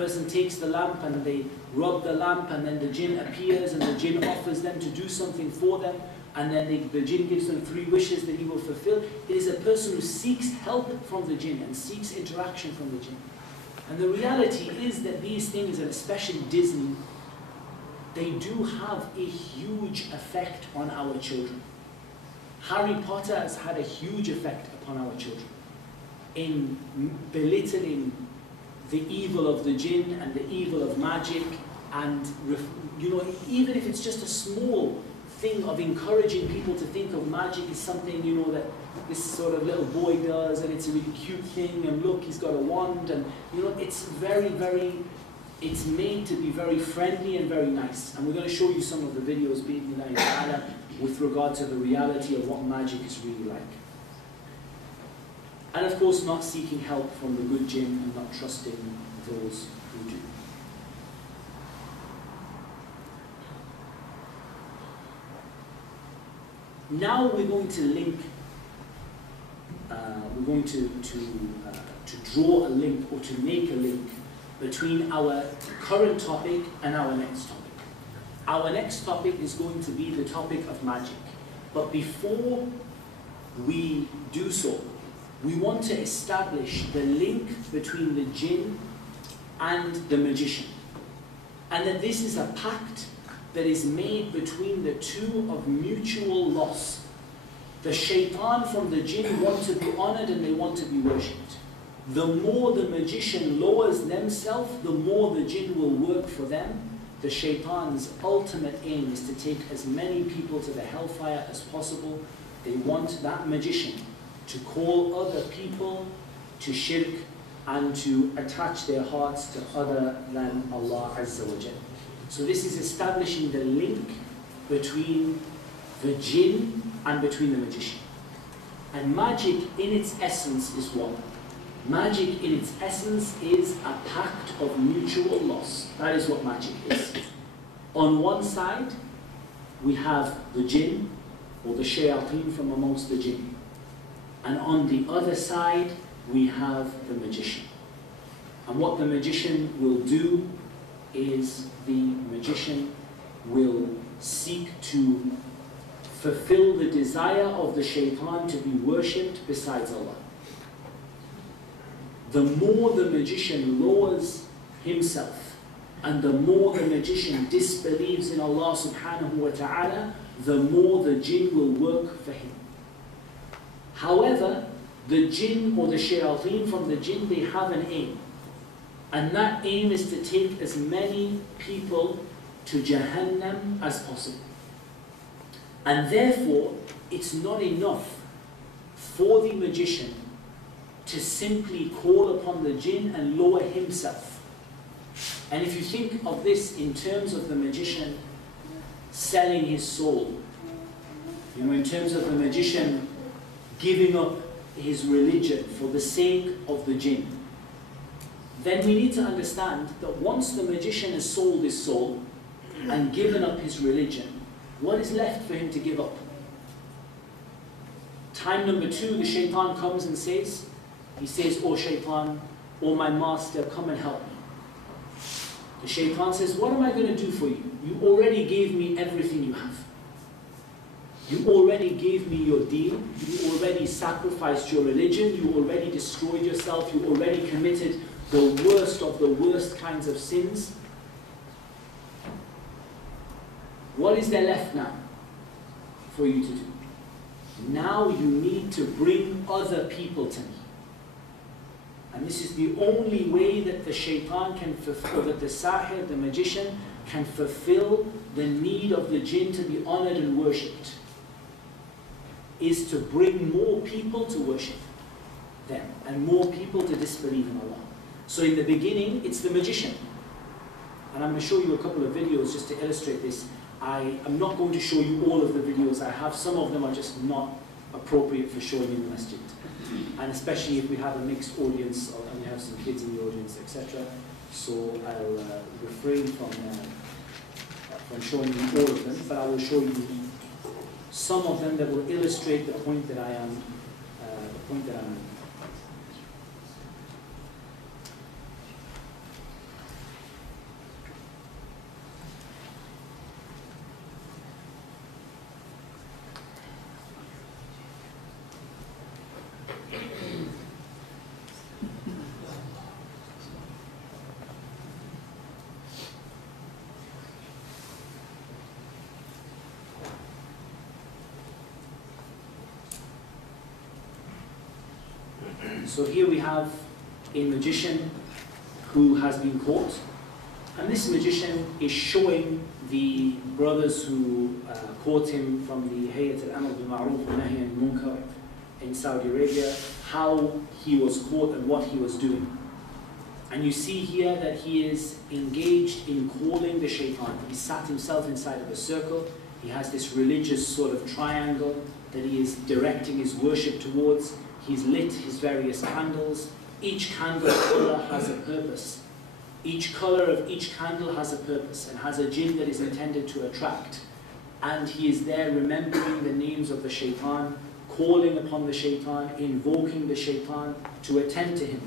person takes the lamp and they rub the lamp, and then the jinn appears and the jinn offers them to do something for them, and then the jinn gives them 3 wishes that he will fulfill. It is a person who seeks help from the jinn and seeks interaction from the jinn. And the reality is that these things, and especially Disney, they do have a huge effect on our children. Harry Potter has had a huge effect upon our children in belittling the evil of the jinn and the evil of magic, and even if it's just a small thing of encouraging people to think of magic as something, that this sort of little boy does, and it's a really cute thing, and look, he's got a wand, and it's it's made to be very friendly and very nice. And we're going to show you some of the videos with regard to the reality of what magic is really like. And of course, not seeking help from the good jinn and not trusting those who do. Now we're going to link, we're going to draw a link, or to make a link between our current topic and our next topic. Our next topic is going to be the topic of magic. But before we do so, we want to establish the link between the jinn and the magician. And that this is a pact that is made between the two of mutual loss. The shaitan from the jinn want to be honored and they want to be worshipped. The more the magician lowers themselves, the more the jinn will work for them. The shaitan's ultimate aim is to take as many people to the hellfire as possible. They want that magician to call other people to shirk and to attach their hearts to other than Allah Azza wa Jal. So this is establishing the link between the jinn and between the magician. And magic in its essence is what? Magic in its essence is a pact of mutual loss. That is what magic is. On one side, we have the jinn, or the shayateen from amongst the jinn. And on the other side, we have the magician. And what the magician will do is the magician will seek to fulfill the desire of the shaitan to be worshipped besides Allah. The more the magician lowers himself, and the more the magician disbelieves in Allah subhanahu wa ta'ala, the more the jinn will work for him. However, the jinn or the shayateen from the jinn, they have an aim. And that aim is to take as many people to Jahannam as possible. And therefore, it's not enough for the magician to simply call upon the jinn and lower himself. And if you think of this in terms of the magician selling his soul, in terms of the magician giving up his religion for the sake of the jinn, then we need to understand that once the magician has sold his soul and given up his religion, what is left for him to give up? Time number 2, the shaitan comes and says, "Oh shaitan, oh my master, come and help me." The shaitan says, "What am I going to do for you? You already gave me everything you have. You already gave me your deen, you already sacrificed your religion, you already destroyed yourself, you already committed the worst of the worst kinds of sins. What is there left now for you to do? Now you need to bring other people to me." And this is the only way that the shaitan can fulfill, that the sahir, the magician, can fulfill the need of the jinn to be honored and worshipped, is to bring more people to worship them and more people to disbelieve in Allah. So in the beginning, it's the magician. And I'm going to show you a couple of videos just to illustrate this. I am not going to show you all of the videos I have. Some of them are just not appropriate for showing in the masjid. And especially if we have a mixed audience and we have some kids in the audience, etc. So I'll refrain from showing you all of them, but I will show you some of them that will illustrate the point that I am making. So here we have a magician who has been caught, and this magician is showing the brothers who caught him from the Hayat al-Amr bil-Ma'ruf wa Nahy al-Munkar in Saudi Arabia how he was caught and what he was doing. And you see here that he is engaged in calling the shaitan. He sat himself inside of a circle. He has this religious sort of triangle that he is directing his worship towards. He's lit his various candles. Each candle color has a purpose. Each color of each candle has a purpose and has a jinn that is intended to attract. And he is there remembering the names of the shaitan, calling upon the shaitan, invoking the shaitan to attend to him.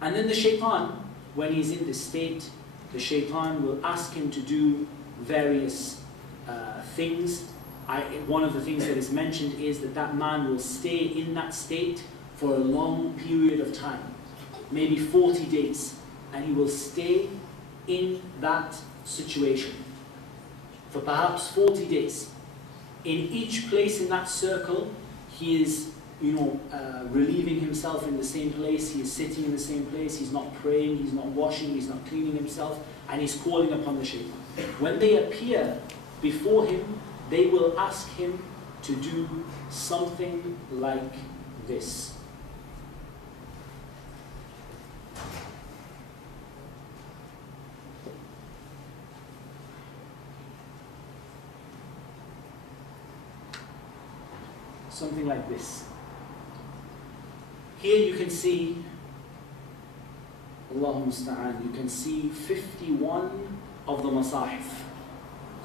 And then the shaitan, when he's in this state, the shaitan will ask him to do various things. One of the things that is mentioned is that that man will stay in that state for a long period of time, maybe 40 days, and he will stay in that situation for perhaps 40 days. In each place in that circle, he is relieving himself in the same place, he is sitting in the same place, he's not praying, he's not washing, he's not cleaning himself, and he's calling upon the shaitan. When they appear before him, they will ask him to do something like this. Something like this. Here you can see, Allahu Musta'an, you can see 51 of the masahif,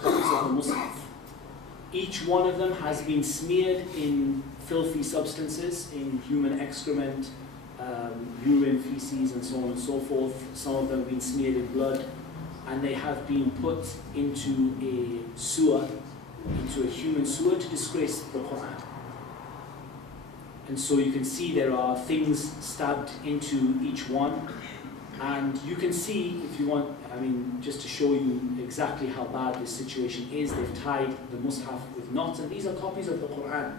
copies of the Mus'haf. Each one of them has been smeared in filthy substances, in human excrement, urine, feces, and so on and so forth. Some of them have been smeared in blood, and they have been put into a sewer, into a human sewer to disgrace the Quran. And so you can see there are things stabbed into each one. And you can see, if you want, just to show you exactly how bad this situation is, they've tied the Mus'haf with knots. And these are copies of the Quran,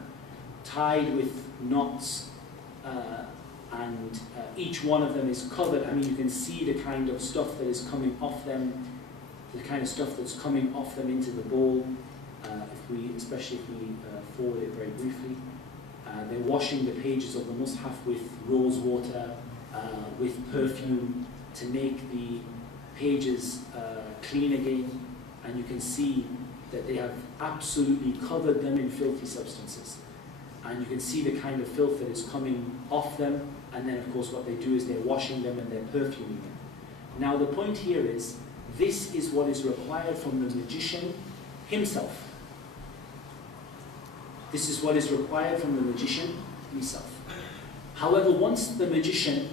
tied with knots. And each one of them is covered. You can see the kind of stuff that is coming off them, the kind of stuff that's coming off them into the bowl, especially if we forward it very briefly. They're washing the pages of the Mus'haf with rose water, with perfume, to make the pages clean again. And you can see that they have absolutely covered them in filthy substances. And you can see the kind of filth that is coming off them. And then, of course, what they do is they're washing them and they're perfuming them. Now, the point here is, this is what is required from the magician himself. This is what is required from the magician himself. However, once the magician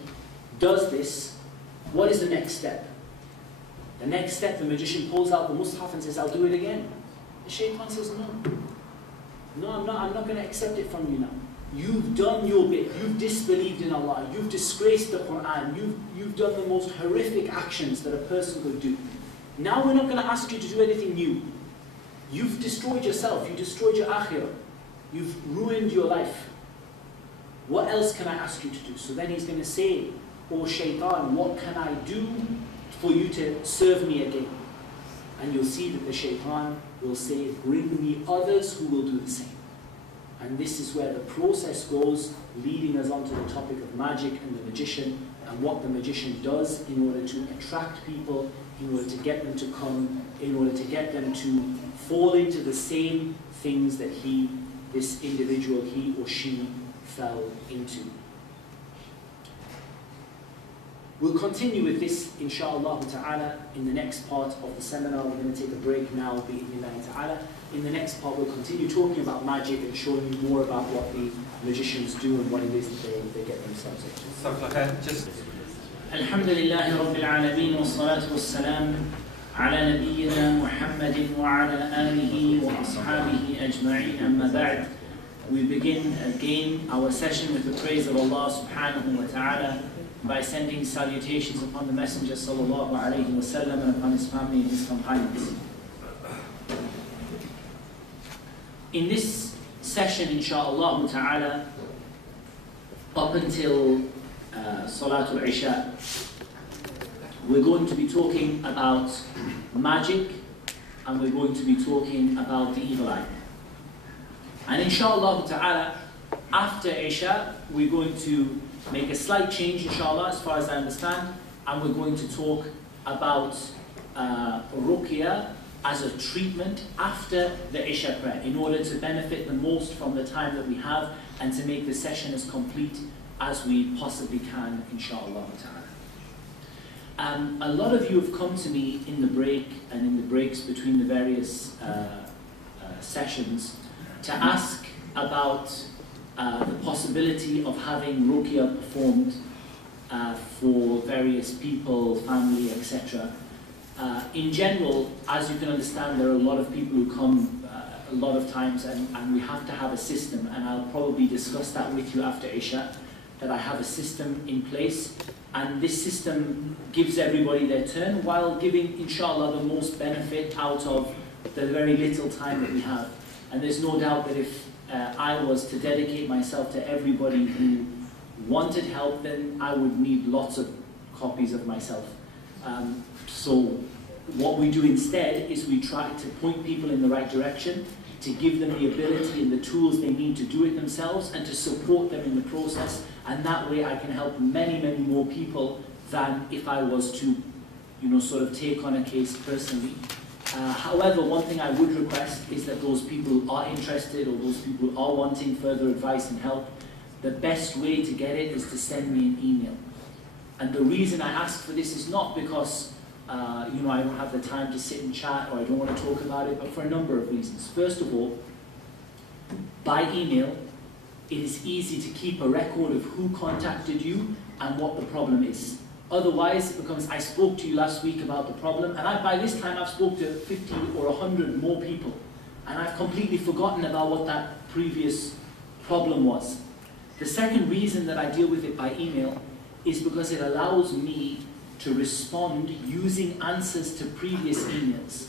does this, what is the next step? The next step, the magician pulls out the Mus'haf and says, I'll do it again. The shaitan says, no, I'm not going to accept it from you now. You've done your bit. You've disbelieved in Allah. You've disgraced the Quran. You've done the most horrific actions that a person could do. Now we're not going to ask you to do anything new. You've destroyed yourself. You destroyed your akhirah. You've ruined your life. What else can I ask you to do? So then he's going to say, "O shaitan, what can I do for you to serve me again?" And you'll see that the shaitan will say, "Bring me others who will do the same." And this is where the process goes, leading us onto the topic of magic and the magician, and what the magician does in order to attract people, in order to get them to come, in order to get them to fall into the same things that this individual, he or she, fell into. We'll continue with this, inshaAllah ta'ala, in the next part of the seminar. We're going to take a break now, bi'idhnillahi ta'ala. In the next part, we'll continue talking about magic and showing you more about what the magicians do and what it is that they get themselves into. Alhamdulillahi Rabbil Alameen, wa salatu wa salam ala nabiyyina Muhammadin wa ala alihi wa ashabihi ajma'in, amma ba'd. We begin again our session with the praise of Allah subhanahu wa ta'ala by sending salutations upon the Messenger sallallahu alayhi wa sallam and upon his family and his companions. In this session, insha'Allah ta'ala, up until Salatul Isha, we're going to be talking about magic, and we're going to be talking about the evil eye. And inshallah ta'ala, after Isha, we're going to make a slight change, inshallah, as far as I understand, and we're going to talk about Ruqya as a treatment after the Isha prayer, in order to benefit the most from the time that we have and to make the session as complete as we possibly can, inshallah ta'ala. A lot of you have come to me in the break and in the breaks between the various sessions to ask about the possibility of having Ruqya performed for various people, family, etc. In general, as you can understand, there are a lot of people who come a lot of times, and we have to have a system, and I'll probably discuss that with you after Isha, that I have a system in place, and this system gives everybody their turn while giving, inshallah, the most benefit out of the very little time that we have. And there's no doubt that if I was to dedicate myself to everybody who wanted help, then I would need lots of copies of myself. So what we do instead is we try to point people in the right direction, to give them the ability and the tools they need to do it themselves, and to support them in the process. And that way I can help many, many more people than if I was to, sort of take on a case personally. However, one thing I would request is that those people who are interested, or those people who are wanting further advice and help, the best way to get it is to send me an email. And the reason I ask for this is not because I don't have the time to sit and chat, or I don't want to talk about it, but for a number of reasons. First of all, by email, it is easy to keep a record of who contacted you and what the problem is. Otherwise, it becomes, I spoke to you last week about the problem, and by this time I've spoken to 50 or 100 more people, and I've completely forgotten about what that previous problem was. The second reason that I deal with it by email is because it allows me to respond using answers to previous emails.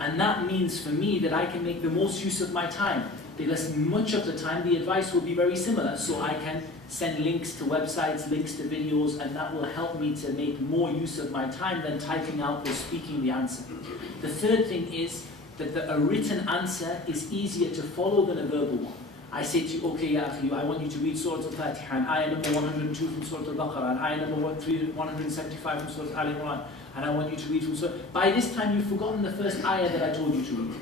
And that means for me that I can make the most use of my time, because much of the time the advice will be very similar, so I can send links to websites, links to videos, and that will help me to make more use of my time than typing out or speaking the answer. The third thing is that a written answer is easier to follow than a verbal one. I say to you, okay, ya akhi, I want you to read Surah Al-Fatiha, and ayah number 102 from Surah Al-Baqarah, and ayah number 175 from Surah Al-Imran, and I want you to read from Surah... By this time you've forgotten the first ayah that I told you to read.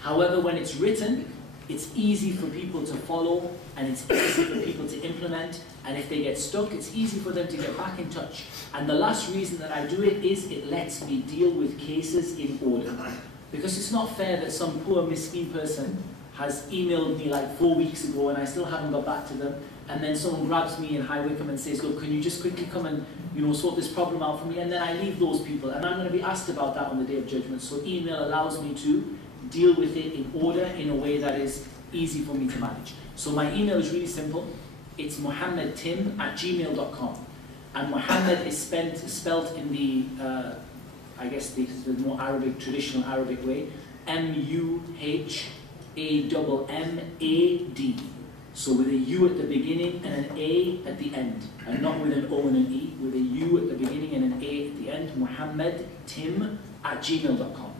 However, when it's written, it's easy for people to follow, and it's easy for people to implement, and if they get stuck, it's easy for them to get back in touch. And the last reason that I do it is it lets me deal with cases in order. Because it's not fair that some poor miskin person has emailed me like 4 weeks ago and I still haven't got back to them, and then someone grabs me in High Wycombe and says, look, can you just quickly come and sort this problem out for me, and then I leave those people, and I'm going to be asked about that on the Day of Judgment. So email allows me to deal with it in order, in a way that is easy for me to manage. So my email is really simple. It's muhammadtim@gmail.com, and Muhammad is spelt in the I guess the more Arabic, traditional Arabic way, M-U-H-A-M-M-A-D. So with a U at the beginning and an A at the end, and not with an O and an E, with a U at the beginning and an A at the end, muhammadtim@gmail.com.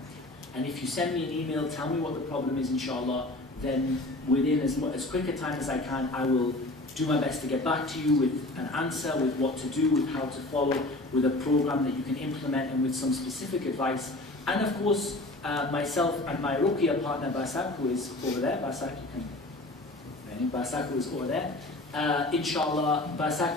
And if you send me an email, tell me what the problem is, inshallah, then within as quick a time as I can, I will do my best to get back to you with an answer, with what to do, with how to follow, with a program that you can implement, and with some specific advice. And of course, myself and my Ruqya partner, Basak, who is over there. Basak, you can... Basak, who is over there. Inshallah, Basak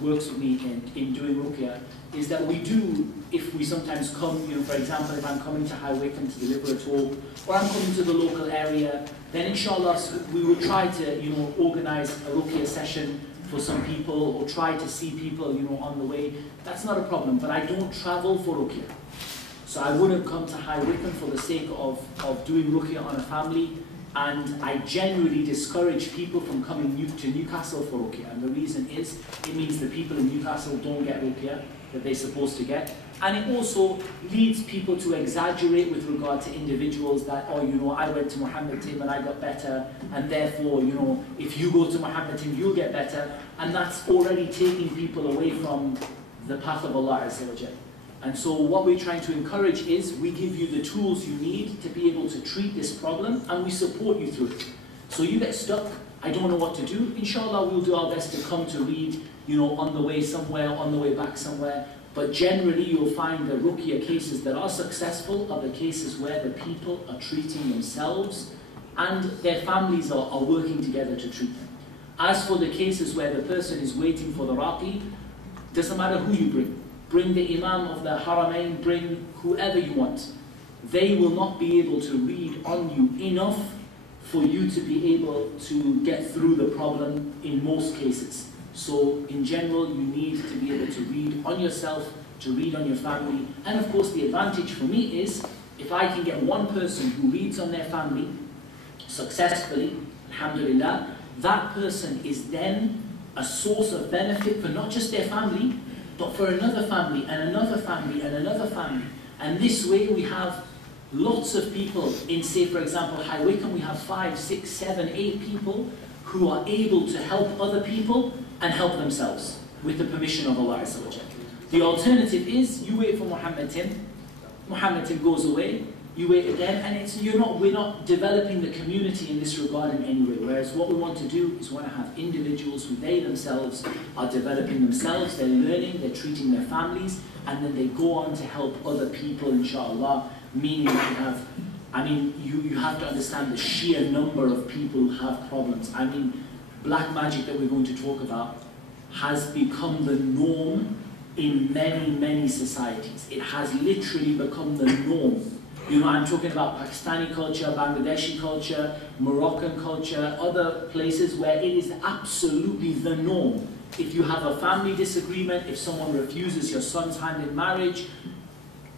works with me in doing Ruqya, is that we do, if we sometimes come, for example, if I'm coming to High Wycombe to deliver a talk, or I'm coming to the local area, then inshallah we will try to, organize a Ruqya session for some people, or try to see people, on the way. That's not a problem, but I don't travel for Ruqya. So I wouldn't come to High Wycombe for the sake of doing Ruqya on a family. and I generally discourage people from coming to Newcastle for Ruqya. And the reason is, it means the people in Newcastle don't get Ruqya that they're supposed to get. And it also leads people to exaggerate with regard to individuals that, oh, you know, I went to Muhammad Tim and I got better, and therefore, you know, if you go to Muhammad Tim, you'll get better. And that's already taking people away from the path of Allah Azza wa Jal. And so what we're trying to encourage is, we give you the tools you need to be able to treat this problem, and we support you through it. So you get stuck, I don't know what to do, inshallah we'll do our best to come to read, you know, on the way somewhere, on the way back somewhere. But generally you'll find the Ruqya cases that are successful are the cases where the people are treating themselves and their families are working together to treat them. As for the cases where the person is waiting for the Raqi, doesn't matter who you bring. Bring the Imam of the Haramain, bring whoever you want. They will not be able to read on you enough for you to be able to get through the problem in most cases. So in general, you need to be able to read on yourself, to read on your family. And of course, the advantage for me is, if I can get one person who reads on their family successfully, alhamdulillah, that person is then a source of benefit for not just their family, but for another family, and another family, and another family. And this way we have lots of people in, say for example, High Wycombe, we have 5, 6, 7, 8 people who are able to help other people and help themselves with the permission of Allah Azza wa Jal. The alternative is, you wait for Muhammad Tim goes away, you wait again, and we're not developing the community in this regard in any way. Whereas what we want to do is want to have individuals who they themselves are developing themselves, they're learning, they're treating their families, and then they go on to help other people, inshallah, meaning you have to understand the sheer number of people who have problems. I mean, black magic that we're going to talk about has become the norm in many, many societies. It has literally become the norm. You know, I'm talking about Pakistani culture, Bangladeshi culture, Moroccan culture, other places where it is absolutely the norm. If you have a family disagreement, if someone refuses your son's hand in marriage,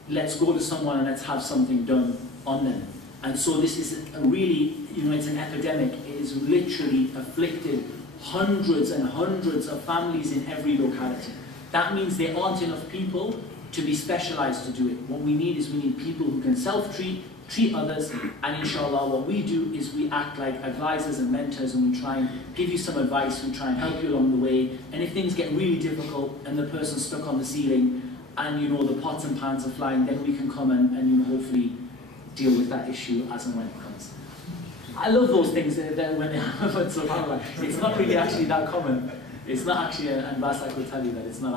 let's go to someone and let's have something done on them. And so this is a really, you know, it's an epidemic. It is literally afflicted hundreds and hundreds of families in every locality. That means there aren't enough people to be specialized to do it. What we need is, we need people who can self-treat, treat others, and inshallah what we do is we act like advisors and mentors, and we try and give you some advice, we try and help you along the way. And if things get really difficult and the person's stuck on the ceiling and, you know, the pots and pans are flying, then we can come and you know, hopefully deal with that issue as and when it comes. I love those things when they happen, but subhanAllah, it's not really actually that common. It's not actually, and Basak will tell you that it's not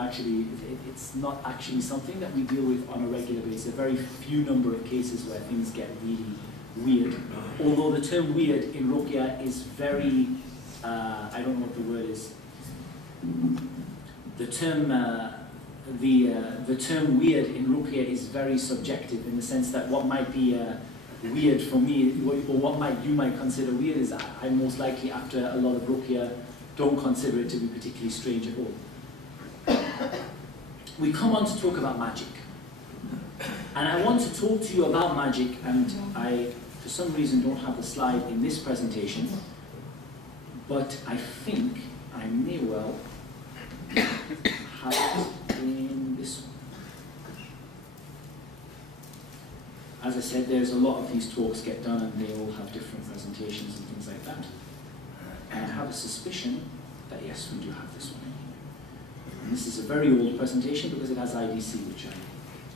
actually something that we deal with on a regular basis. A very few number of cases where things get really weird. Although the term weird in Ruqya is very, I don't know what the word is. The term weird in Ruqya is very subjective, in the sense that what might be weird for me, or what you might consider weird, is I most likely, after a lot of Ruqya, don't consider it to be particularly strange at all. We come on to talk about magic. And I want to talk to you about magic, and I, for some reason, don't have the slide in this presentation, but I think I may well have it in this one. As I said, there's a lot of these talks get done and they all have different presentations and things like that. And I have a suspicion that yes, we do have this one in here. And this is a very old presentation because it has IDC, which I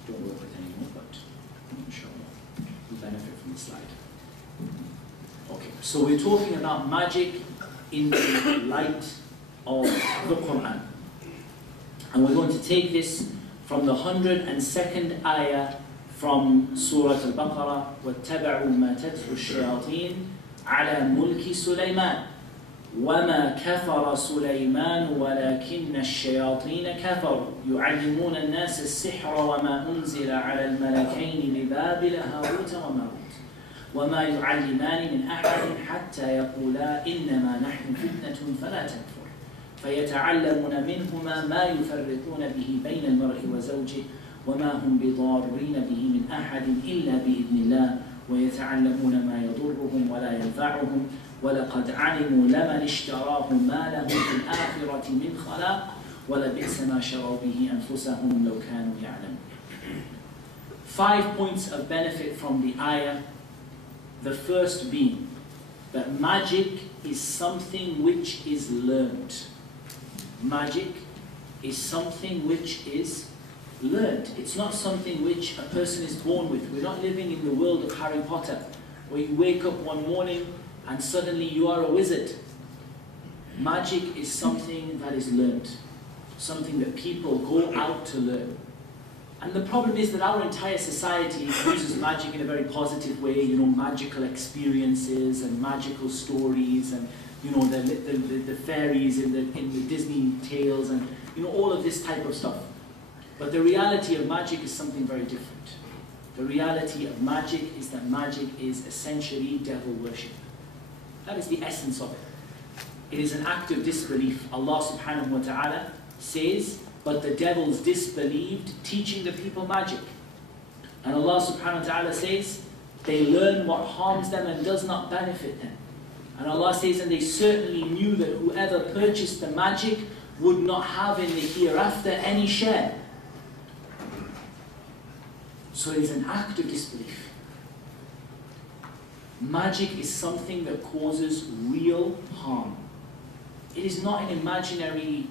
don't work with anymore, but I'm sure we'll benefit from the slide. Okay, so we're talking about magic in the light of the Quran. And we're going to take this from the 102nd ayah from Surah Al-Baqarah, وَاتَّبَعُوا مَا تَتْلُو الشَّيَاطِينُ عَلَى مُلْكِ سُلَيْمَانَ وَمَا كَفَرَ سُلَيْمَانُ وَلَكِنَّ الشَّيَاطِينَ كَفَرُوا يُعَلِّمُونَ النَّاسَ السِّحْرَ وَمَا أُنزِلَ عَلَى الْمَلَكَيْنِ بِبَابِلَ هَارُوتَ وَمَارُوتَ وَمَا يُعَلِّمَانِ مِنْ أَحَدٍ حَتَّى يَقُولَا إِنَّمَا نَحْنُ فِتْنَةٌ فَلَا تَكْفُرْ فَيَتَعَلَّمُونَ مِنْهُمَا مَا يُفَرِّقُونَ بِهِ بَيْنَ الْمَرْءِ وَزَوْجِهِ وَمَا هُمْ بِضَارِّينَ بِهِ مِنْ أَحَدٍ إِلَّا بِإِذْنِ اللَّهِ ويتعلمون ما يضرهم ولا ينفعهم ولقد علموا لمن اشتراه ما له في الآخرة من خلاق ولبئس ما شروا به أنفسهم لو كانوا يعلمون. 5 points of benefit from the ayah. The first being that magic is something which is learned. Magic is something which is learned. It's not something which a person is born with. We're not living in the world of Harry Potter, where you wake up one morning and suddenly you are a wizard. Magic is something that is learned, something that people go out to learn. And the problem is that our entire society uses magic in a very positive way, you know, magical experiences and magical stories and, you know, the fairies in the Disney tales and, you know, all of this type of stuff. But the reality of magic is something very different. The reality of magic is that magic is essentially devil worship. That is the essence of it. It is an act of disbelief. Allah subhanahu wa ta'ala says, but the devils disbelieved, teaching the people magic. And Allah subhanahu wa ta'ala says, they learn what harms them and does not benefit them. And Allah says, and they certainly knew that whoever purchased the magic would not have in the hereafter any share. So it is an act of disbelief. Magic is something that causes real harm. It is not an imaginary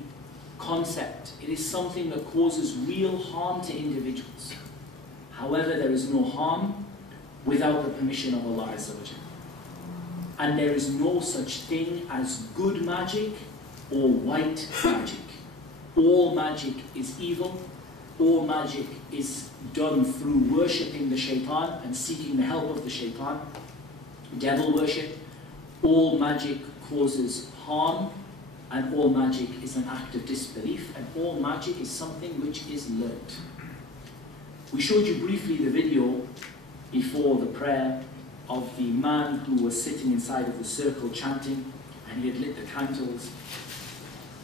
concept. It is something that causes real harm to individuals. However, there is no harm without the permission of Allah Azza wa Jalla. And there is no such thing as good magic or white magic. All magic is evil. All magic is done through worshipping the shaitan and seeking the help of the shaitan. Devil worship. All magic causes harm, and all magic is an act of disbelief, and all magic is something which is learnt. We showed you briefly the video before the prayer of the man who was sitting inside of the circle chanting, and he had lit the candles,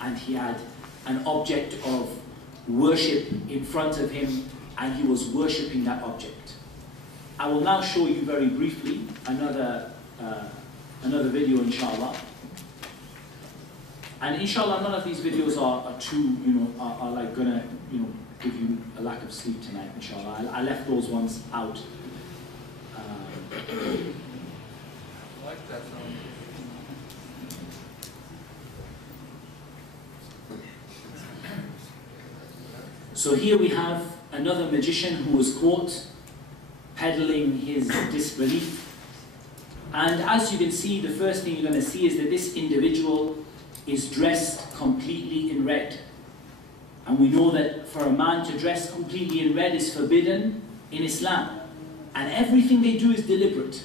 and he had an object of worship in front of him, and he was worshipping that object. I will now show you very briefly another video, inshallah. And inshallah, none of these videos are too, are like gonna, give you a lack of sleep tonight, inshallah. I left those ones out. I like that song. So here we have another magician who was caught peddling his disbelief. And as you can see, the first thing you're going to see is that this individual is dressed completely in red. And we know that for a man to dress completely in red is forbidden in Islam. And everything they do is deliberate.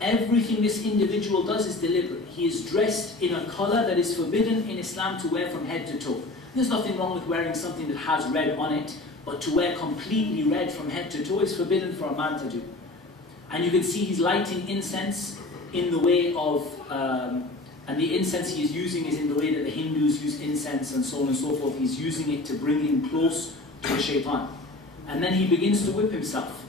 Everything this individual does is deliberate. He is dressed in a color that is forbidden in Islam to wear from head to toe. There's nothing wrong with wearing something that has red on it, but to wear completely red from head to toe is forbidden for a man to do. And you can see he's lighting incense in the way of, and the incense he is using is in the way that the Hindus use incense and so on and so forth. He's using it to bring him close to the shaitan. And then he begins to whip himself.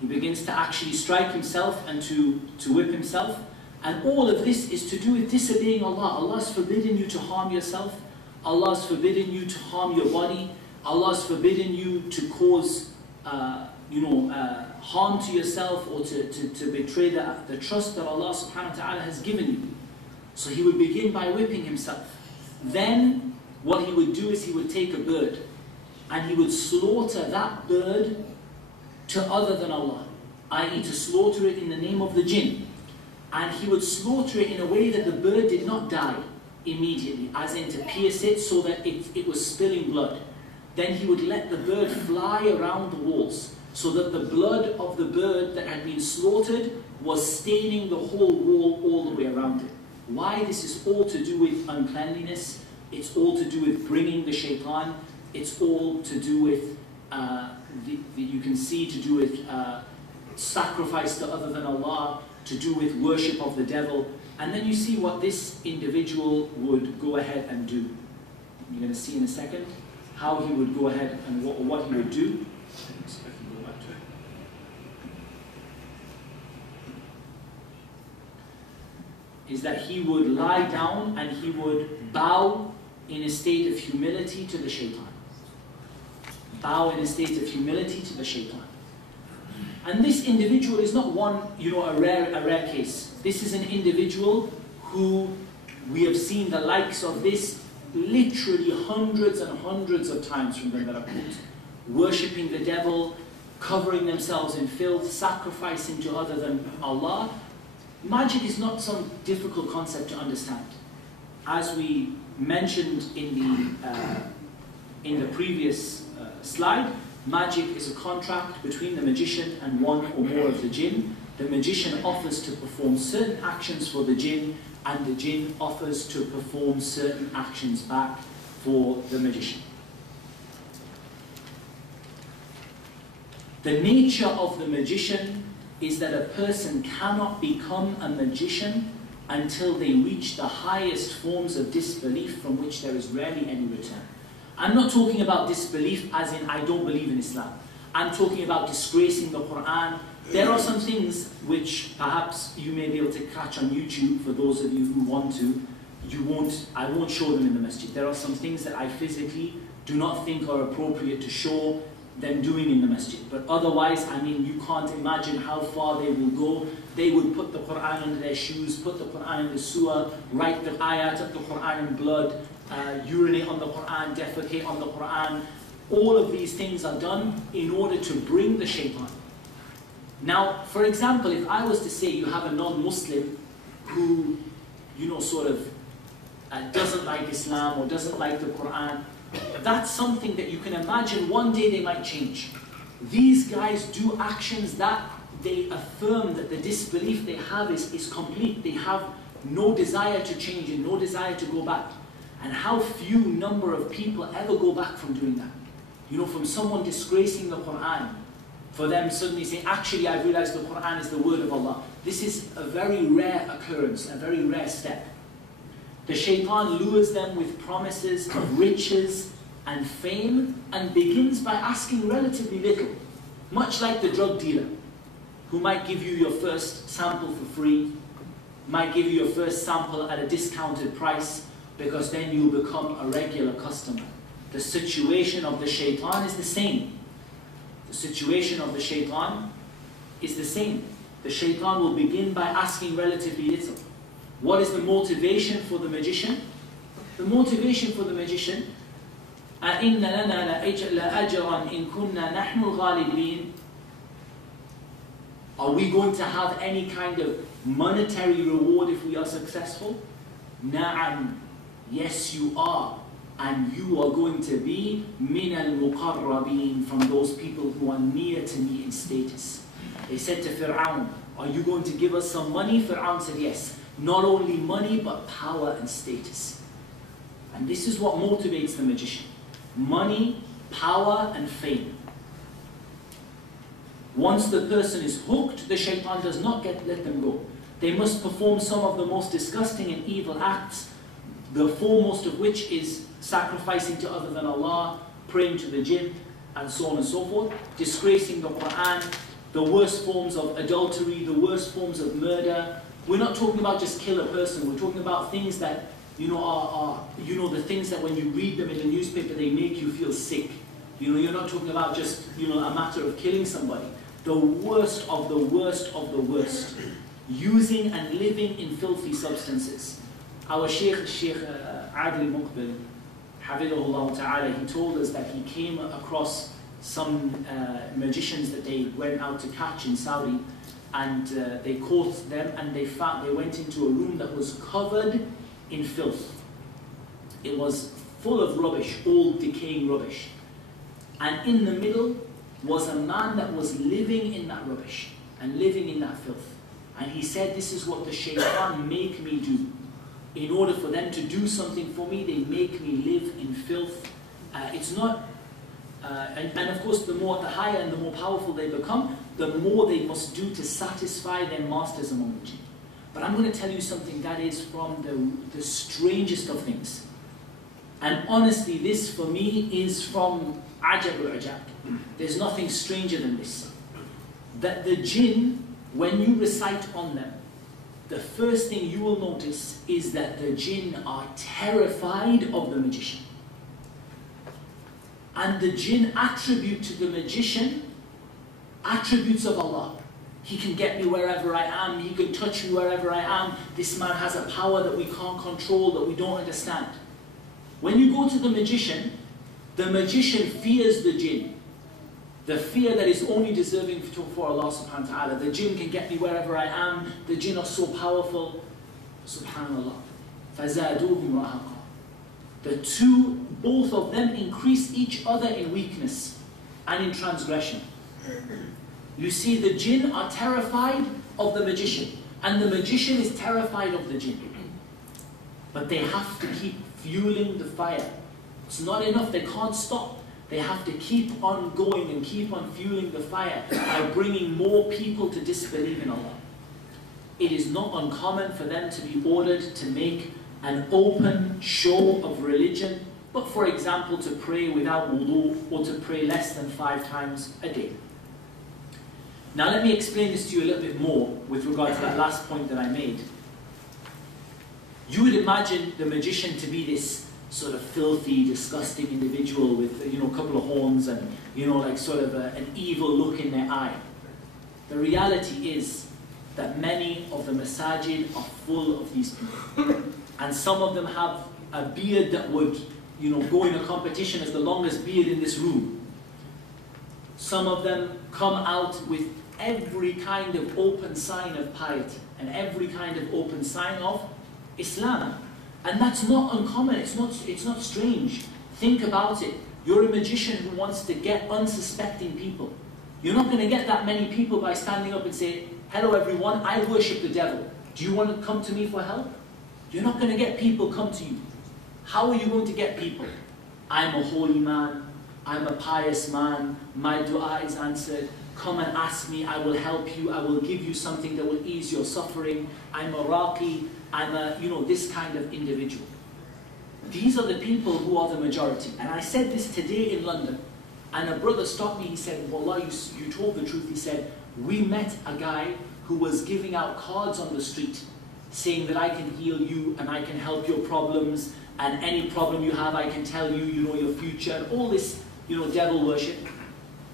He begins to actually strike himself and to whip himself. And all of this is to do with disobeying Allah. Allah's forbidden you to harm yourself. Allah's forbidden you to harm your body. Allah's forbidden you to cause harm to yourself or to betray the trust that Allah subhanahu wa ta'ala has given you. So he would begin by whipping himself. Then what he would do is he would take a bird and he would slaughter that bird to other than Allah, i.e. to slaughter it in the name of the jinn. And he would slaughter it in a way that the bird did not die immediately, as in to pierce it so that it was spilling blood. Then he would let the bird fly around the walls so that the blood of the bird that had been slaughtered was staining the whole wall all the way around it. Why? This is all to do with uncleanliness. It's all to do with bringing the shaitan. It's all to do with, you can see, to do with sacrifice to other than Allah, to do with worship of the devil. And then you see what this individual would go ahead and do. You're going to see in a second how he would go ahead and what he would do. is that he would lie down and he would bow in a state of humility to the shaitan. Bow in a state of humility to the shaitan. And this individual is not one, a rare case. This is an individual who we have seen the likes of this literally hundreds and hundreds of times from them that are quoted. Worshipping the devil, covering themselves in filth, sacrificing to other than Allah. Magic is not some difficult concept to understand. As we mentioned in the previous slide, magic is a contract between the magician and one or more of the jinn. The magician offers to perform certain actions for the jinn, and the jinn offers to perform certain actions back for the magician. The nature of the magician is that a person cannot become a magician until they reach the highest forms of disbelief from which there is rarely any return. I'm not talking about disbelief as in I don't believe in Islam. I'm talking about disgracing the Quran. There are some things which perhaps you may be able to catch on YouTube for those of you who want to. I won't show them in the masjid. There are some things that I physically do not think are appropriate to show them doing in the masjid. But otherwise, I mean, you can't imagine how far they will go. They would put the Quran under their shoes, put the Quran in the surah, write the ayat of the Quran in blood, urinate on the Quran, defecate on the Quran. All of these things are done in order to bring the shaitan. Now, for example, if I was to say you have a non-Muslim who, doesn't like Islam or doesn't like the Quran, that's something that you can imagine one day they might change. These guys do actions that they affirm that the disbelief they have is complete. They have no desire to change and no desire to go back. And how few number of people ever go back from doing that. From someone disgracing the Quran, for them suddenly saying, actually I realize the Quran is the word of Allah. This is a very rare occurrence, a very rare step. The shaitan lures them with promises of riches and fame and begins by asking relatively little. Much like the drug dealer, who might give you your first sample for free, might give you your first sample at a discounted price, because then you'll become a regular customer. The situation of the shaitan is the same. The situation of the shaitan is the same. The shaitan will begin by asking relatively little. What is the motivation for the magician? The motivation for the magician, أَإِنَّ لَنَا لَأَجْرًا إِن كُنَّا نَحْنُ الْغَالِبِينَ. Are we going to have any kind of monetary reward if we are successful? نَعَمْ. Yes, you are. And you are going to be مِنَ الْمُقَرَّبِينَ, from those people who are near to me in status. They said to Fir'aun, are you going to give us some money? Fir'aun said yes. Not only money, but power and status. And this is what motivates the magician. Money, power, and fame. Once the person is hooked, the shaitan does not let them go. They must perform some of the most disgusting and evil acts, the foremost of which is sacrificing to other than Allah, praying to the jinn, and so on and so forth, disgracing the Quran, the worst forms of adultery, the worst forms of murder. We're not talking about just kill a person, we're talking about things that, are the things that when you read them in the newspaper, they make you feel sick. You're not talking about just, a matter of killing somebody. The worst of the worst of the worst. Using and living in filthy substances. Our Sheikh Adil Muqbil, Hafidhahullah Ta'ala, he told us that he came across some magicians that they went out to catch in Saudi, and they caught them, and they went into a room that was covered in filth. It was full of rubbish, old decaying rubbish. And in the middle was a man that was living in that rubbish and living in that filth. And he said, this is what the shaitan make me do. In order for them to do something for me, they make me live in filth. It's not, and of course, the higher and the more powerful they become, the more they must do to satisfy their masters among the jinn. But I'm going to tell you something that is from the strangest of things. And honestly, this for me is from Ajab al-Ajab. There's nothing stranger than this. That the jinn, when you recite on them, the first thing you will notice is that the jinn are terrified of the magician. And the jinn attribute to the magician attributes of Allah. He can get me wherever I am, he can touch me wherever I am. This man has a power that we can't control, that we don't understand. When you go to the magician fears the jinn. The fear that is only deserving for Allah subhanahu wa ta'ala. The jinn can get me wherever I am. The jinn are so powerful. Subhanallah. فَزَادُوهُمْ رَهَقًا. The two, both of them increase each other in weakness and in transgression. You see, the jinn are terrified of the magician, and the magician is terrified of the jinn. But they have to keep fueling the fire. It's not enough, they can't stop. They have to keep on going and keep on fueling the fire by bringing more people to disbelieve in Allah. It is not uncommon for them to be ordered to make an open show of religion, but for example to pray without wudu or to pray less than 5 times a day. Now let me explain this to you a little bit more with regard to that last point that I made. You would imagine the magician to be this sort of filthy, disgusting individual with, a couple of horns and, like sort of an evil look in their eye. The reality is that many of the masajid are full of these people. And some of them have a beard that would, go in a competition as the longest beard in this room. Some of them come out with every kind of open sign of piety and every kind of open sign of Islam. And that's not uncommon, it's not strange. Think about it. You're a magician who wants to get unsuspecting people. You're not going to get that many people by standing up and saying, hello everyone, I worship the devil. Do you want to come to me for help? You're not going to get people come to you. How are you going to get people? I'm a holy man, I'm a pious man, my dua is answered. Come and ask me, I will help you, I will give you something that will ease your suffering. I'm a raqi, I'm a, this kind of individual. These are the people who are the majority. And I said this today in London, and a brother stopped me, he said, Wallah, you told the truth. He said, we met a guy who was giving out cards on the street, saying that I can heal you, and I can help your problems, and any problem you have, I can tell you, your future, and all this, devil worship.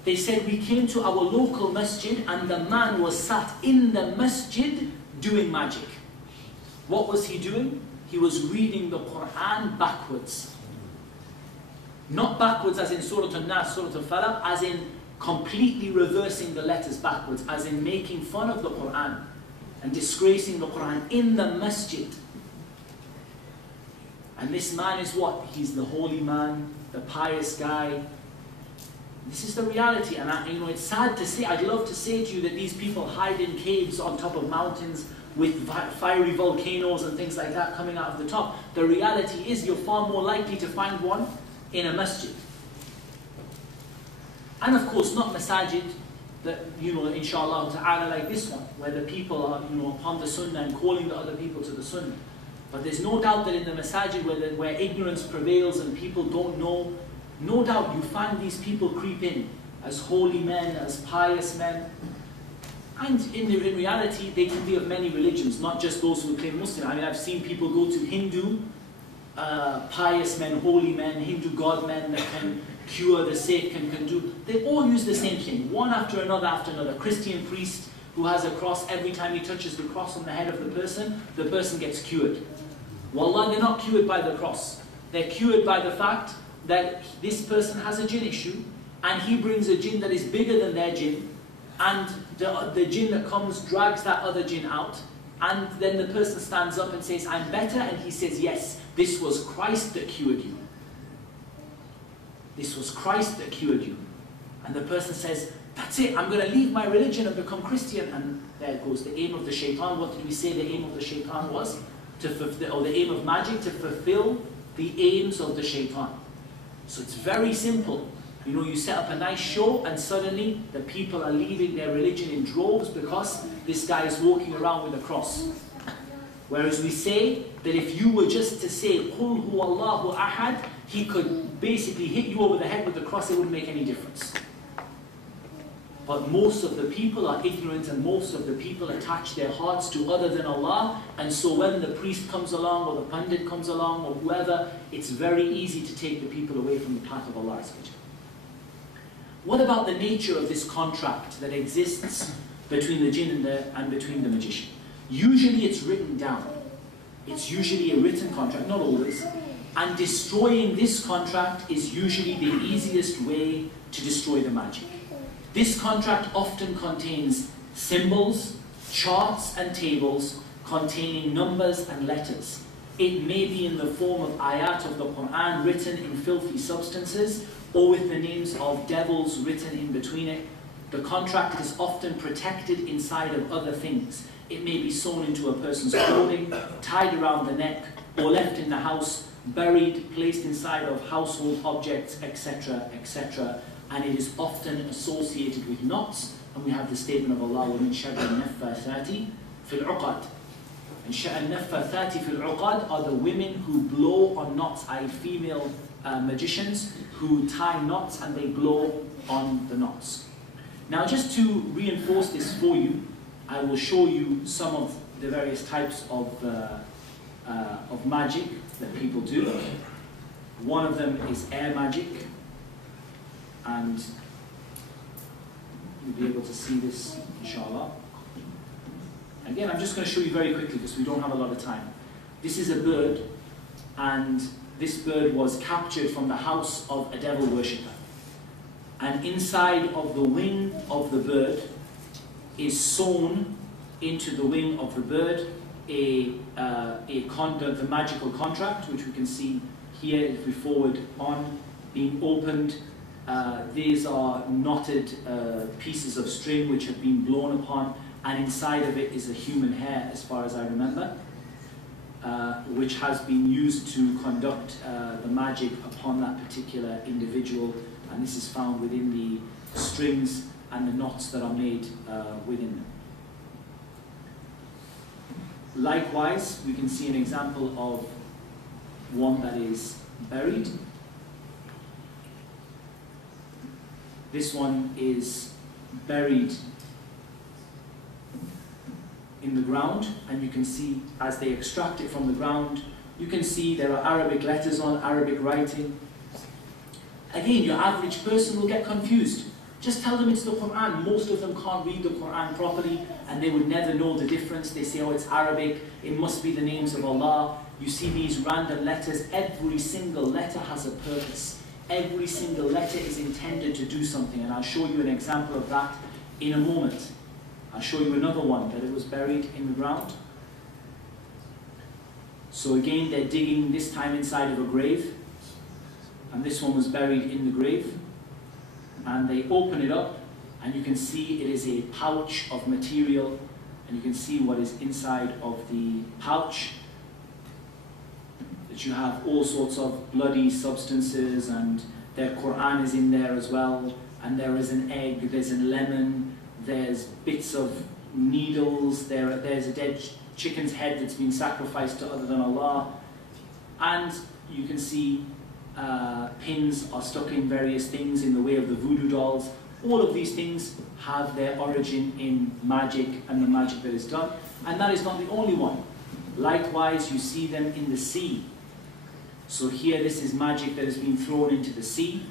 They said, we came to our local masjid, and the man was sat in the masjid doing magic. What was he doing? He was reading the Quran backwards. Not backwards as in Surah Al-Nas, Surah Al-Falaq, as in completely reversing the letters backwards, as in making fun of the Quran and disgracing the Quran in the masjid. And this man is what? He's the holy man, the pious guy. This is the reality, and it's sad to say, I'd love to say to you that these people hide in caves on top of mountains with fiery volcanoes and things like that coming out of the top. The reality is you're far more likely to find one in a masjid. And of course not masajid that, inshallah ta'ala, like this one, where the people are, upon the sunnah and calling the other people to the sunnah. But there's no doubt that in the masajid where ignorance prevails and people don't know, no doubt you find these people creep in as holy men, as pious men. And in reality, they can be of many religions, not just those who claim Muslim. I mean, I've seen people go to Hindu, pious men, holy men, Hindu god men that can cure the sick and can do... They all use the same thing, one after another. Christian priest who has a cross, every time he touches the cross on the head of the person gets cured. Wallah, they're not cured by the cross. They're cured by the fact that this person has a jinn issue, and he brings a jinn that is bigger than their jinn, and the jinn that comes drags that other jinn out, and then the person stands up and says, I'm better, and he says, yes, this was Christ that cured you. This was Christ that cured you. And the person says, that's it, I'm going to leave my religion and become Christian. And there goes the aim of the shaitan. What did we say the aim of the shaitan was? Or the aim of magic, to fulfill the aims of the shaitan. So it's very simple. You set up a nice show and suddenly the people are leaving their religion in droves because this guy is walking around with a cross. Whereas we say that if you were just to say, Qul huwallahu ahad, he could basically hit you over the head with the cross, it wouldn't make any difference. But most of the people are ignorant, and most of the people attach their hearts to other than Allah, and so when the priest comes along or the pandit comes along or whoever, it's very easy to take the people away from the path of Allah. What about the nature of this contract that exists between the jinn and between the magician? Usually it's written down. It's usually a written contract, not always. And destroying this contract is usually the easiest way to destroy the magic. This contract often contains symbols, charts and tables containing numbers and letters. It may be in the form of ayat of the Quran written in filthy substances, or with the names of devils written in between it. The contract is often protected inside of other things. It may be sewn into a person's clothing, tied around the neck, or left in the house, buried, placed inside of household objects, etc., etc. And it is often associated with knots. And we have the statement of Allah, وَمِنْ شَرِّ النَّفَّاثَاتِ فِي الْعُقَدِ. And النَّفَّاثَاتِ فِي الْعُقَدِ are the women who blow on knots, i.e. female magicians who tie knots and they blow on the knots. Now just to reinforce this for you, I will show you some of the various types of magic that people do. One of them is air magic, and you'll be able to see this, inshallah. Again, I'm just going to show you very quickly because we don't have a lot of time. This is a bird, and this bird was captured from the house of a devil worshipper. And inside of the wing of the bird is sewn into the wing of the bird the magical contract, which we can see here if we forward on, being opened. These are knotted pieces of string which have been blown upon, and inside of it is a human hair, as far as I remember, which has been used to conduct the magic upon that particular individual, and this is found within the strings and the knots that are made within them. Likewise, we can see an example of one that is buried. This one is buried in the ground, and you can see as they extract it from the ground, you can see there are Arabic letters on, Arabic writing. Again, your average person will get confused. Just tell them it's the Quran. Most of them can't read the Quran properly, and they would never know the difference. They say, oh, it's Arabic, it must be the names of Allah. You see these random letters, every single letter has a purpose. Every single letter is intended to do something, and I'll show you an example of that in a moment. I'll show you another one that it was buried in the ground. So again, they're digging, this time inside of a grave, and this one was buried in the grave. And they open it up, and you can see it is a pouch of material, and you can see what is inside of the pouch. That you have all sorts of bloody substances, and their Quran is in there as well, and there is an egg, there's a lemon, there's bits of needles, there's a dead chicken's head that's been sacrificed to other than Allah, and you can see pins are stuck in various things in the way of the voodoo dolls. All of these things have their origin in magic and the magic that is done, and that is not the only one. Likewise, you see them in the sea. So here, this is magic that has been thrown into the sea,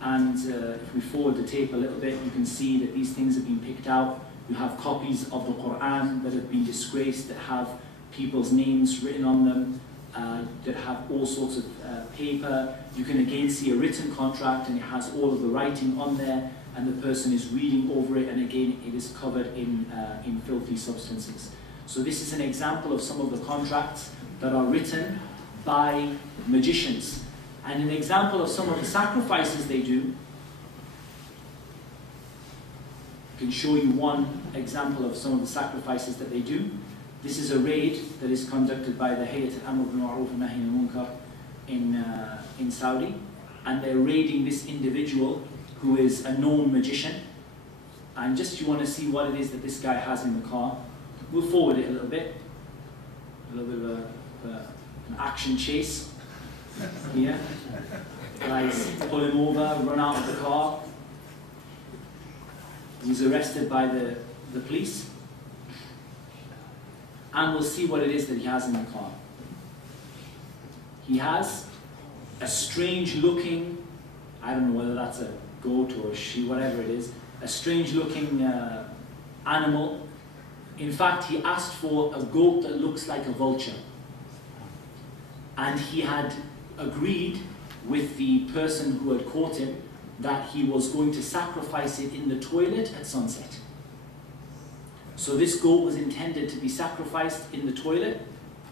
and if we forward the tape a little bit, you can see that these things have been picked out. You have copies of the Quran that have been disgraced, that have people's names written on them, that have all sorts of paper. You can again see a written contract, and it has all of the writing on there, and the person is reading over it, and again it is covered in filthy substances. So this is an example of some of the contracts that are written by magicians, and an example of some of the sacrifices they do. I can show you one example of some of the sacrifices that they do. This is a raid that is conducted by the Hayat al-Amr bil Ma'ruf and Nahy al-Munkar in Saudi, and they're raiding this individual who is a known magician. And just you want to see what it is that this guy has in the car. We'll forward it a little bit. A little bit of an action chase here. Guys pull him over, run out of the car. He's arrested by the police. And we'll see what it is that he has in the car. He has a strange looking, I don't know whether that's a goat or a sheep, whatever it is, a strange looking animal. In fact, he asked for a goat that looks like a vulture. And he had agreed with the person who had caught him that he was going to sacrifice it in the toilet at sunset. So this goat was intended to be sacrificed in the toilet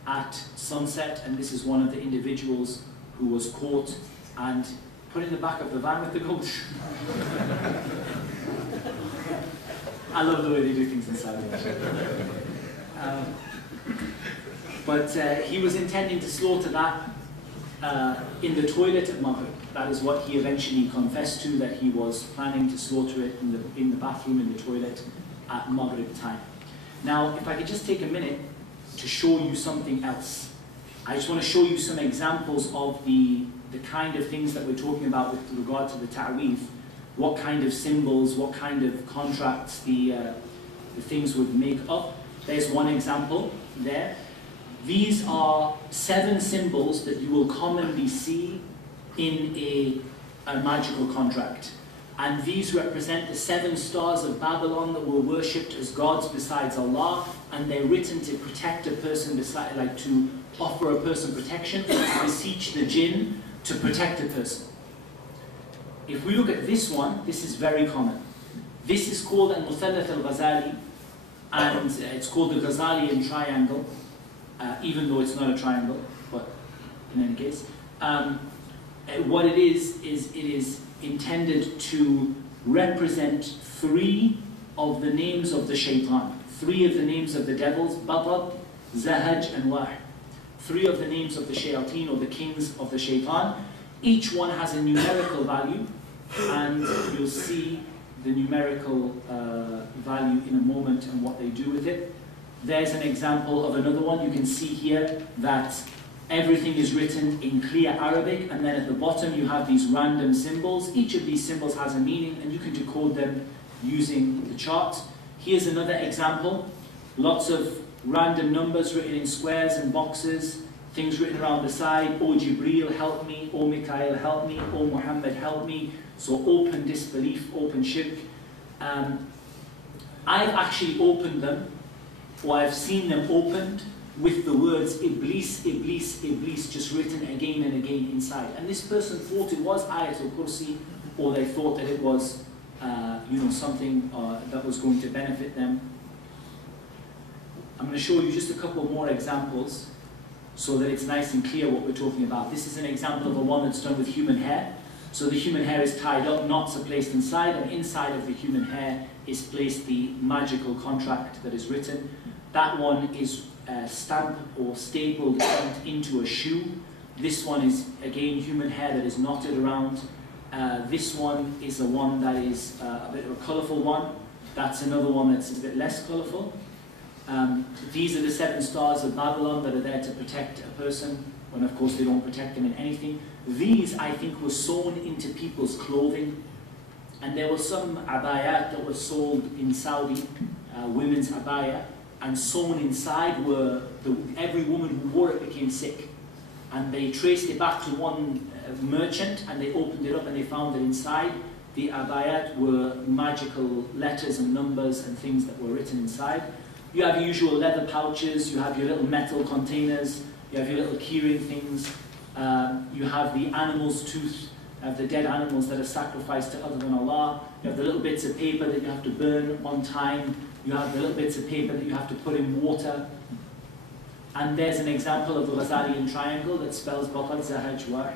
at sunset, and this is one of the individuals who was caught and put in the back of the van with the goat. I love the way they do things in Saudi Arabia. But he was intending to slaughter that in the toilet at Maghrib. That is what he eventually confessed to, that he was planning to slaughter it in the bathroom, in the toilet at Maghrib time. Now, if I could just take a minute to show you something else. I just want to show you some examples of the kind of things that we're talking about with regard to the ta'weef. What kind of symbols, what kind of contracts the things would make up. There's one example there. These are 7 symbols that you will commonly see in a magical contract. And these represent the 7 stars of Babylon that were worshipped as gods besides Allah, and they're written to protect a person, like to offer a person protection, or to beseech the jinn to protect a person. If we look at this one, this is very common. This is called Al-Muthallath Al-Ghazali, and it's called the Ghazalian triangle, even though it's not a triangle, but in any case. What it is intended to represent 3 of the names of the shaitan, 3 of the names of the devils, Batab, Zahaj and Wah. 3 of the names of the shayateen, or the kings of the shaitan. Each one has a numerical value, and you'll see the numerical value in a moment and what they do with it. There's an example of another one. You can see here that everything is written in clear Arabic, and then at the bottom you have these random symbols. Each of these symbols has a meaning, and you can decode them using the chart. Here's another example. Lots of random numbers written in squares and boxes, things written around the side. O Jibreel, help me. O Mikael, help me. O Muhammad, help me. So open disbelief, open shirk. I've actually opened them, or I've seen them opened with the words Iblis, Iblis, Iblis just written again and again inside. And this person thought it was Ayatul Kursi, or they thought that it was something that was going to benefit them. I'm going to show you just a couple more examples so that it's nice and clear what we're talking about. This is an example of a one that's done with human hair. So the human hair is tied up, knots are placed inside, and inside of the human hair is placed the magical contract that is written. That one is stamped or stapled into a shoe. This one is, again, human hair that is knotted around. This one is the one that is a bit of a colourful one. That's another one that's a bit less colourful. These are the 7 stars of Babylon that are there to protect a person, when of course they don't protect them in anything. These, I think, were sewn into people's clothing. And there were some abayat that were sold in Saudi, women's abaya, and sewn inside were, every woman who wore it became sick. And they traced it back to one merchant, and they opened it up and they found that inside the abayat were magical letters and numbers and things that were written inside. You have your usual leather pouches, you have your little metal containers, you have your little keyring things, you have the animal's tooth, the dead animals that are sacrificed to other than Allah, you have the little bits of paper that you have to burn on time, you have the little bits of paper that you have to put in water. And there's an example of the Ghazalian triangle that spells Baqad Zahaj War,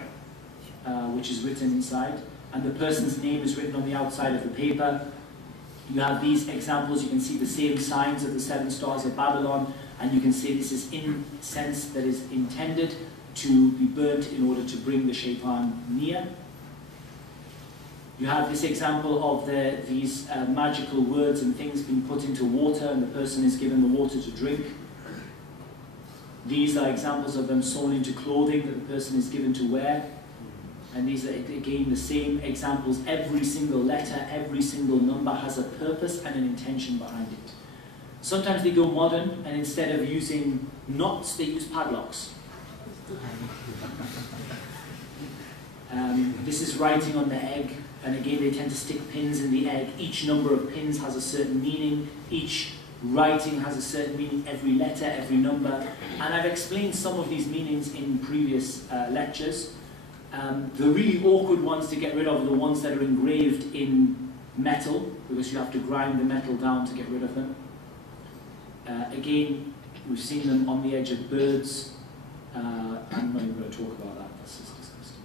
which is written inside, and the person's name is written on the outside of the paper. You have these examples, you can see the same signs of the 7 stars of Babylon, and you can see this is incense that is intended to be burnt in order to bring the shaitan near. You have this example of these magical words and things being put into water, and the person is given the water to drink. These are examples of them sewn into clothing that the person is given to wear. And these are, again, the same examples. Every single letter, every single number has a purpose and an intention behind it. Sometimes they go modern, and instead of using knots, they use padlocks. This is writing on the egg, and again, they tend to stick pins in the egg. Each number of pins has a certain meaning. Each writing has a certain meaning, every letter, every number. And I've explained some of these meanings in previous lectures. The really awkward ones to get rid of are the ones that are engraved in metal, because you have to grind the metal down to get rid of them. Again, we've seen them on the edge of birds. I'm not even going to talk about that, that's just disgusting.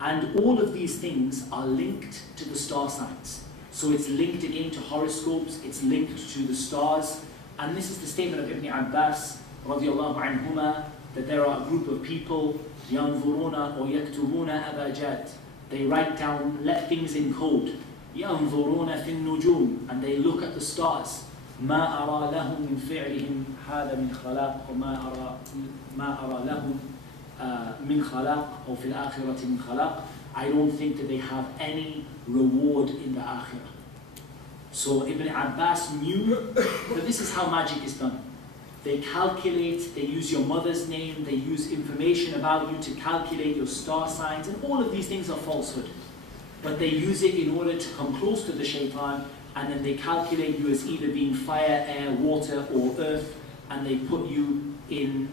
And all of these things are linked to the star signs. So it's linked again to horoscopes, it's linked to the stars. And this is the statement of Ibn Abbas, radiallahu anhuma, that there are a group of people, يَنْظُرُونَ or يَكْتُبُونَ أَبَجَاتٍ. They write down, let things in code. يَنْظُرُونَ فِي النُّجُومِ. And they look at the stars. مَا أَرَى لَهُمْ مِنْ فِعْلِهِمْ هَذَا مِنْ خَلَاقٍ وَمَا أَرَى لَهُمْ مِنْ خَلَاقٍ أو فِي الْآخِرَةِ مِنْ خَلَاقٍ. I don't think that they have any reward in the Akhirah. So Ibn Abbas knew that this is how magic is done. They calculate, they use your mother's name, they use information about you to calculate your star signs, and all of these things are falsehood. But they use it in order to come close to the shaitan, and then they calculate you as either being fire, air, water, or earth, and they put you in,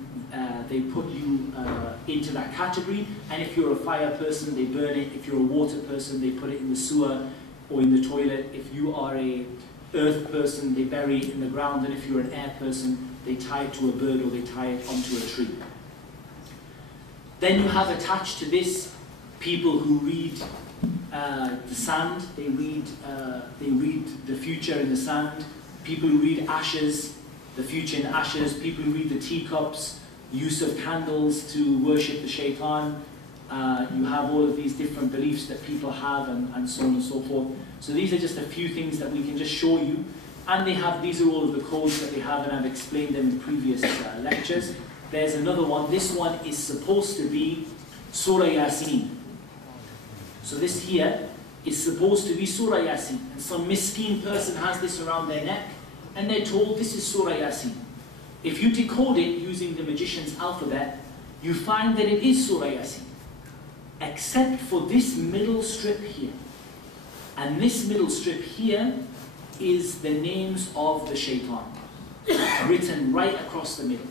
into that category. And if you're a fire person, they burn it. If you're a water person, they put it in the sewer or in the toilet. If you are a earth person, they bury it in the ground. And if you're an air person, they tie it to a bird or they tie it onto a tree. Then you have attached to this people who read the sand. They read the future in the sand. People who read ashes, the future in ashes. People who read the teacups, use of candles to worship the shaitan. You have all of these different beliefs that people have, and so on and so forth. So these are just a few things that we can just show you. And these are all of the codes that they have, and I've explained them in previous lectures. There's another one. This one is supposed to be Surah Yasin. So this here is supposed to be Surah Yasin. And some miskin person has this around their neck, and they're told this is Surah Yasin. If you decode it using the magician's alphabet, you find that it is Surah Yasin. Except for this middle strip here. And this middle strip here is the names of the shaitan, written right across the middle.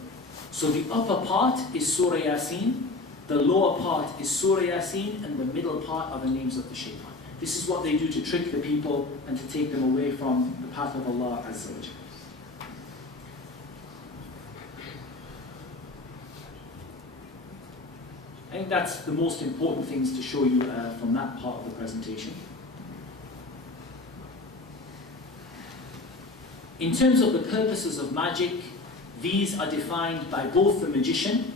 So the upper part is Surah Yasin, the lower part is Surah Yasin, and the middle part are the names of the shaitan. This is what they do to trick the people and to take them away from the path of Allah Azza wa Jalla. I think that's the most important things to show you from that part of the presentation. In terms of the purposes of magic, these are defined by both the magician.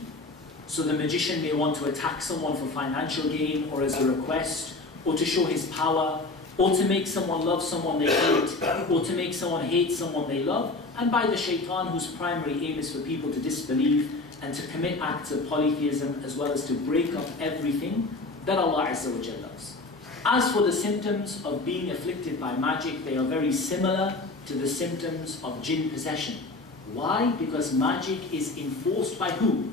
So the magician may want to attack someone for financial gain, or as a request, or to show his power, or to make someone love someone they hate, or to make someone hate someone they love, and by the shaitan, whose primary aim is for people to disbelieve and to commit acts of polytheism, as well as to break up everything that Allah Azza wa Jalla loves. As for the symptoms of being afflicted by magic, they are very similar to the symptoms of jinn possession. Why? Because magic is enforced by who?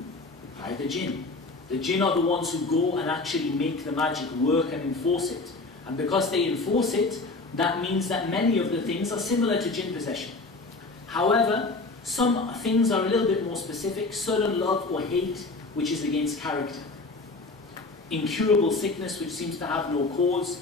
By the jinn. The jinn are the ones who go and actually make the magic work and enforce it. And because they enforce it, that means that many of the things are similar to jinn possession. However, some things are a little bit more specific. Sudden love or hate, which is against character. Incurable sickness, which seems to have no cause.